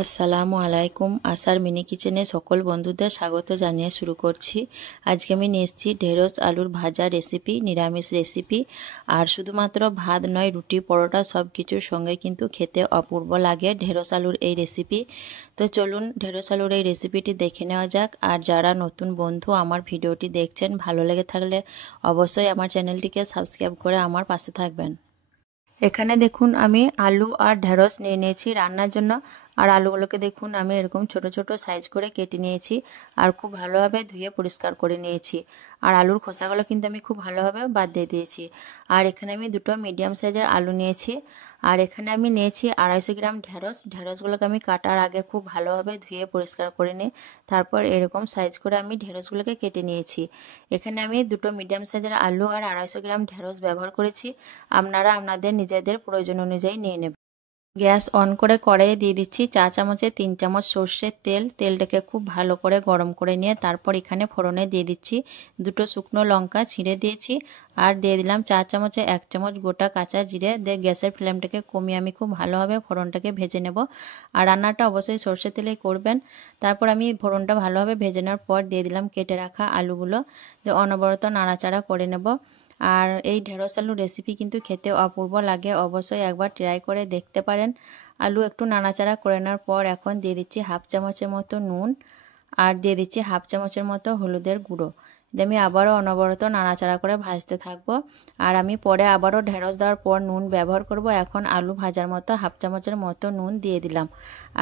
আসসালামু আলাইকুম। আসার মিনি কিচেনে সকল বন্ধুদের স্বাগত জানিয়ে শুরু করছি। আজকে আমি নিয়ে এসেছি ঢেঁড়স আলুর ভাজা রেসিপি, নিরামিষ রেসিপি। আর শুধুমাত্র ভাত নয়, রুটি পরোটা সব কিছুর সঙ্গে কিন্তু খেতে অপূর্ব লাগে ঢেঁড়স আলুর এই রেসিপি। তো চলুন ঢেঁড়স আলুর এই রেসিপিটি দেখে নেওয়া যাক। আর যারা নতুন বন্ধু আমার ভিডিওটি দেখছেন, ভালো লেগে থাকলে অবশ্যই আমার চ্যানেলটিকে সাবস্ক্রাইব করে আমার পাশে থাকবেন। এখানে দেখুন আমি আলু আর ঢেঁড়স নিয়ে নিয়েছি রান্নার জন্য। আর আলুগুলোকে দেখুন আমি এরকম ছোট ছোট সাইজ করে কেটে নিয়েছি আর খুব ভালোভাবে ধুয়ে পরিষ্কার করে নিয়েছি। আর আলুর খোসাগুলো কিন্তু আমি খুব ভালোভাবে বাদ দিয়ে দিয়েছি। আর এখানে আমি দুটো মিডিয়াম সাইজের আলু নিয়েছি। আর এখানে আমি নিয়েছি 250 গ্রাম ঢেঁড়স। ঢেঁড়সগুলোকে আমি কাটার আগে খুব ভালোভাবে ধুয়ে পরিষ্কার করে নিই, তারপর এরকম সাইজ করে আমি ঢেঁড়সগুলোকে কেটে নিয়েছি। এখানে আমি দুটো মিডিয়াম সাইজের আলু আর 250 গ্রাম ঢেঁড়স ব্যবহার করেছি। আপনারা আপনাদের নিজেদের প্রয়োজন অনুযায়ী নিয়ে নেবেন। গ্যাস অন করে কড়াইয়ে দিয়ে দিচ্ছি চা চামচে 3 চামচ সর্ষের তেল। তেলটাকে খুব ভালো করে গরম করে নিয়ে তারপর এখানে ফোড়নে দিয়ে দিচ্ছি দুটো শুকনো লঙ্কা ছিঁড়ে দিয়েছি। আর দিয়ে দিলাম চা চামচে 1 চামচ গোটা কাঁচা জিরে। দিয়ে গ্যাসের ফ্লেমটাকে কমিয়ে আমি খুব ভালোভাবে ফোড়নটাকে ভেজে নেব। আর রান্নাটা অবশ্যই সর্ষের তেলেই করবেন। তারপর আমি ফোড়নটা ভালোভাবে ভেজে নেওয়ার পর দিয়ে দিলাম কেটে রাখা আলুগুলো। দিয়ে অনবরত নাড়াচাড়া করে নেব। আর এই ঢেঁড়স আলু রেসিপি কিন্তু খেতে অপূর্ব লাগে, অবশ্যই একবার ট্রাই করে দেখতে পারেন। আলু একটু নাড়াচাড়া করে নেওয়ার পর এখন দিয়ে দিচ্ছি 1/2 চামচের মতো নুন আর দিয়ে দিচ্ছি 1/2 চামচের মতো হলুদের গুঁড়ো। দিয়ে আমি আবারও অনবরত নাড়াচাড়া করে ভাজতে থাকবো। আর আমি পরে আবারও ঢেঁড়স দেওয়ার পর নুন ব্যবহার করব। এখন আলু ভাজার মতো 1/2 চামচের মতো নুন দিয়ে দিলাম।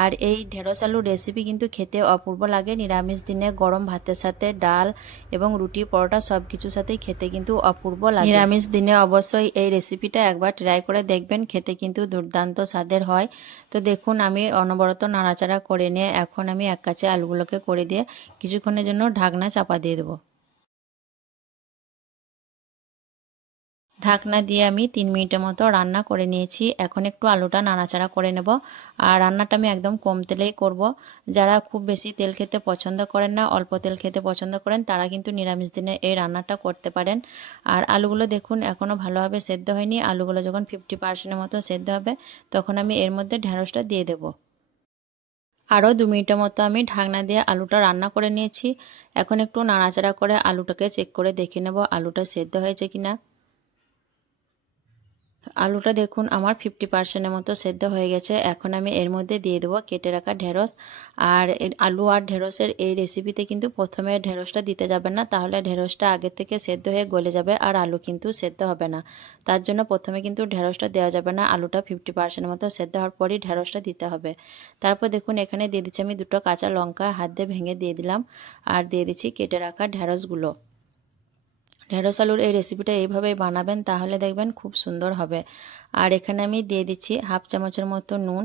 আর এই ঢেঁড়স আলু রেসিপি কিন্তু খেতে অপূর্ব লাগে। নিরামিষ দিনে গরম ভাতের সাথে, ডাল এবং রুটি পরোটা সব কিছুর সাথেই খেতে কিন্তু অপূর্ব লাগে। নিরামিষ দিনে অবশ্যই এই রেসিপিটা একবার ট্রাই করে দেখবেন, খেতে কিন্তু দুর্দান্ত স্বাদের হয়। তো দেখুন আমি অনবরত নাড়াচাড়া করে নিয়ে এখন আমি এক কাছে আলুগুলোকে করে দিয়ে কিছুক্ষণের জন্য ঢাকনা চাপা দিয়ে দেবো। ঢাকনা দিয়ে আমি 3 মিনিটের মতো রান্না করে নিয়েছি। এখন একটু আলুটা নাড়াচাড়া করে নেব। আর রান্নাটা আমি একদম কম তেলেই করব। যারা খুব বেশি তেল খেতে পছন্দ করেন না, অল্প তেল খেতে পছন্দ করেন, তারা কিন্তু নিরামিষ দিনে এই রান্নাটা করতে পারেন। আর আলুগুলো দেখুন এখনও ভালোভাবে সেদ্ধ হয়নি। আলুগুলো যখন 50% মতো সেদ্ধ হবে তখন আমি এর মধ্যে ঢেঁড়সটা দিয়ে দেব। আরও 2 মিনিটের মতো আমি ঢাকনা দিয়ে আলুটা রান্না করে নিয়েছি। এখন একটু নাড়াচাড়া করে আলুটাকে চেক করে দেখে নেব আলুটা সেদ্ধ হয়েছে কিনা। আলুটা দেখুন আমার 50%-এর মতো সেদ্ধ হয়ে গেছে। এখন আমি এর মধ্যে দিয়ে দেবো কেটে রাখা ঢেঁড়স। আর আলু আর ঢেঁড়সের এই রেসিপিতে কিন্তু প্রথমে ঢেঁড়সটা দিতে যাবেন না, তাহলে ঢেঁড়সটা আগে থেকে সেদ্ধ হয়ে গলে যাবে আর আলু কিন্তু সেদ্ধ হবে না। তার জন্য প্রথমে কিন্তু ঢেঁড়সটা দেওয়া যাবে না। আলুটা 50%-এর মতো সেদ্ধ হওয়ার পরই ঢেঁড়সটা দিতে হবে। তারপর দেখুন এখানে দিয়ে দিচ্ছি আমি দুটো কাঁচা লঙ্কা হাত দিয়ে ভেঙে দিয়ে দিলাম। আর দিয়ে দিচ্ছি কেটে রাখা ঢেঁড়সগুলো। ঢেঁড়স আলুর এই রেসিপিটা এইভাবেই বানাবেন, তাহলে দেখবেন খুব সুন্দর হবে। আর এখানে আমি দিয়ে দিচ্ছি 1/2 চামচের মতো নুন।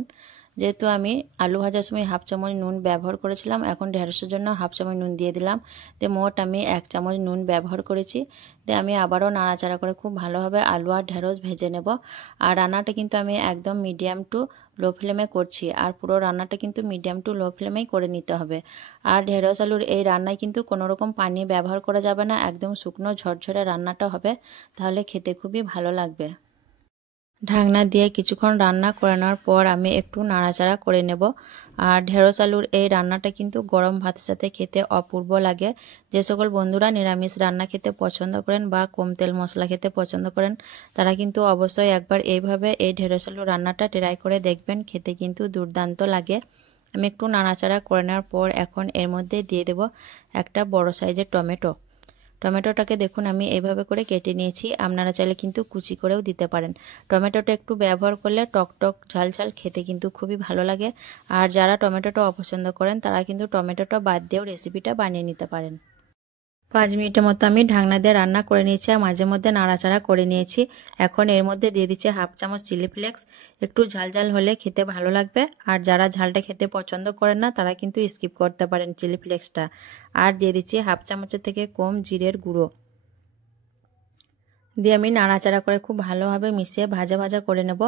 যেহেতু আমি আলু ভাজার সময় 1/2 চামচ নুন ব্যবহার করেছিলাম, এখন ঢেঁড়সের জন্য 1/2 চামচ নুন দিয়ে দিলাম। দিয়ে মোট আমি 1 চামচ নুন ব্যবহার করেছি। দিয়ে আমি আবারও নাড়াচাড়া করে খুব ভালোভাবে আলু আর ঢেঁড়স ভেজে নেব। আর রান্নাটা কিন্তু আমি একদম মিডিয়াম টু লো ফ্লেমে করছি। আর পুরো রান্নাটা কিন্তু মিডিয়াম টু লো ফ্লেমেই করে নিতে হবে। আর ঢেঁড়স আলুর এই রান্নায় কিন্তু কোনো রকম পানি ব্যবহার করা যাবে না, একদম শুকনো ঝরঝরে রান্নাটা হবে, তাহলে খেতে খুবই ভালো লাগবে। ঢাকনা দিয়ে কিছুক্ষণ রান্না করে নেওয়ার পর আমি একটু নাড়াচাড়া করে নেব। আর ঢেঁড়স আলুর এই রান্নাটা কিন্তু গরম ভাতের সাথে খেতে অপূর্ব লাগে। যে সকল বন্ধুরা নিরামিষ রান্না খেতে পছন্দ করেন বা কম তেল মশলা খেতে পছন্দ করেন, তারা কিন্তু অবশ্যই একবার এইভাবে এই ঢেঁড়স আলু রান্নাটা ট্রাই করে দেখবেন, খেতে কিন্তু দুর্দান্ত লাগে। আমি একটু নাড়াচাড়া করে নেওয়ার পর এখন এর মধ্যে দিয়ে দেব একটা বড় সাইজের টমেটো। টমেটোটাকে দেখুন আমি এইভাবে করে কেটে নিয়েছি, আপনারা চাইলে কিন্তু কুচি করেও দিতে পারেন। টমেটোটা একটু ব্যবহার করলে টক টক ঝাল ঝাল খেতে কিন্তু খুবই ভালো লাগে। আর যারা টমেটোটা অপছন্দ করেন তারা কিন্তু টমেটোটা বাদ দিয়েও রেসিপিটা বানিয়ে নিতে পারেন। 5 মিনিটের মতো আমি ঢাকনা দিয়ে রান্না করে নিয়েছি আর মাঝে মধ্যে নাড়াচাড়া করে নিয়েছি। এখন এর মধ্যে দিয়ে দিচ্ছি 1/2 চামচ চিলি ফ্লেক্স। একটু ঝাল ঝাল হলে খেতে ভালো লাগবে। আর যারা ঝালটা খেতে পছন্দ করেন না তারা কিন্তু স্কিপ করতে পারেন চিলি ফ্লেক্সটা। আর দিয়ে দিচ্ছি 1/2 চামচের থেকে কম জিরের গুঁড়ো। দিয়ে আমি নাড়াচাড়া করে খুব ভালোভাবে মিশিয়ে ভাজা ভাজা করে নেব।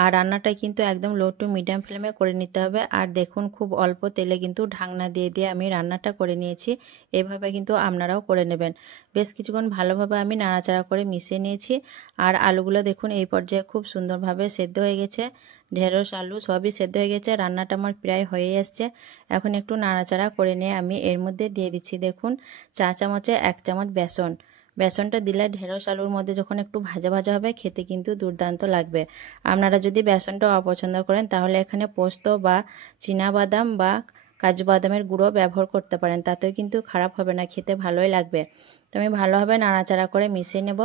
আর রান্নাটা কিন্তু একদম লো টু মিডিয়াম ফ্লেমে করে নিতে হবে। আর দেখুন খুব অল্প তেলে কিন্তু ঢাকনা দিয়ে দিয়ে আমি রান্নাটা করে নিয়েছি। এভাবে কিন্তু আপনারাও করে নেবেন। বেশ কিছুক্ষণ ভালোভাবে আমি নাড়াচাড়া করে মিশিয়ে নিয়েছি। আর আলুগুলো দেখুন এই পর্যায়ে খুব সুন্দরভাবে সেদ্ধ হয়ে গেছে। ঢেঁড়স আলু সবই সেদ্ধ হয়ে গেছে। রান্নাটা আমার প্রায় হয়ে এসছে। এখন একটু নাড়াচাড়া করে নিয়ে আমি এর মধ্যে দিয়ে দিচ্ছি দেখুন চা চামচে 1 চামচ বেসন। বেসনটা দিলে ঢেঁড়স আলুর মধ্যে যখন একটু ভাজা ভাজা হবে খেতে কিন্তু দুর্দান্ত লাগবে। আপনারা যদি বেসনটা অপছন্দ করেন তাহলে এখানে পোস্ত বা চীনাবাদাম বা কাজু বাদামের গুঁড়ো ব্যবহার করতে পারেন, তাতেও কিন্তু খারাপ হবে না, খেতে ভালোই লাগবে। তো আমি ভালোভাবে নাড়াচাড়া করে মিশিয়ে নেব।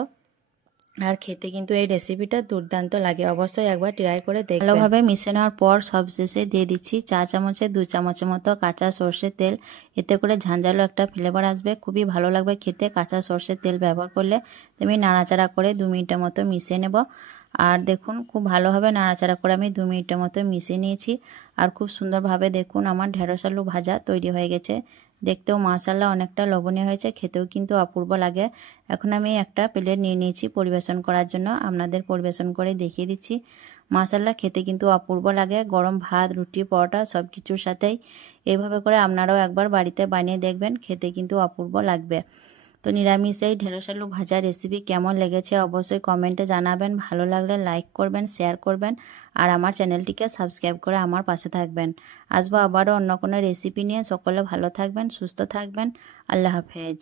আর খেতে কিন্তু এই রেসিপিটা দুর্দান্ত লাগে, অবশ্যই একবার ট্রাই করে দেখবেন। ভালোভাবে মিশিয়ে নেওয়ার পর সবশেষে দিয়ে দিচ্ছি চা চামচে 2 চামচের মতো কাঁচা সর্ষের তেল। এতে করে ঝাঁঝালো একটা ফ্লেভার আসবে, খুবই ভালো লাগবে খেতে কাঁচা সর্ষের তেল ব্যবহার করলে। আমি নাড়াচাড়া করে 2 মিনিটের মতো মিশিয়ে নেব। আর দেখুন খুব ভালোভাবে নাড়াচাড়া করে আমি 2 মিনিটের মতো মিশিয়ে নিয়েছি। আর খুব সুন্দরভাবে দেখুন আমার ঢেঁড়স আলু ভাজা তৈরি হয়ে গেছে। দেখতেও মাশাআল্লাহ অনেকটা লোভনীয় হয়েছে, খেতেও কিন্তু অপূর্ব লাগে। এখন আমি একটা প্লেট নিয়ে নিয়েছি পরিবেশন করার জন্য, আপনাদের পরিবেশন করে দেখিয়ে দিচ্ছি। মাশাআল্লাহ খেতে কিন্তু অপূর্ব লাগে, গরম ভাত রুটি পরোটা সব কিছুর সাথেই। এইভাবে করে আপনারাও একবার বাড়িতে বানিয়ে দেখবেন, খেতে কিন্তু অপূর্ব লাগবে। তো নিরামিষ এই ঢেঁড়স আলু ভাজা রেসিপি কেমন লেগেছে অবশ্যই কমেন্টে জানাবেন। ভালো লাগলে লাইক করবেন, শেয়ার করবেন আর আমার চ্যানেলটিকে সাবস্ক্রাইব করে আমার পাশে থাকবেন। আসবো আবারও অন্য কোনো রেসিপি নিয়ে। সকলে ভালো থাকবেন, সুস্থ থাকবেন। আল্লাহ হাফেজ।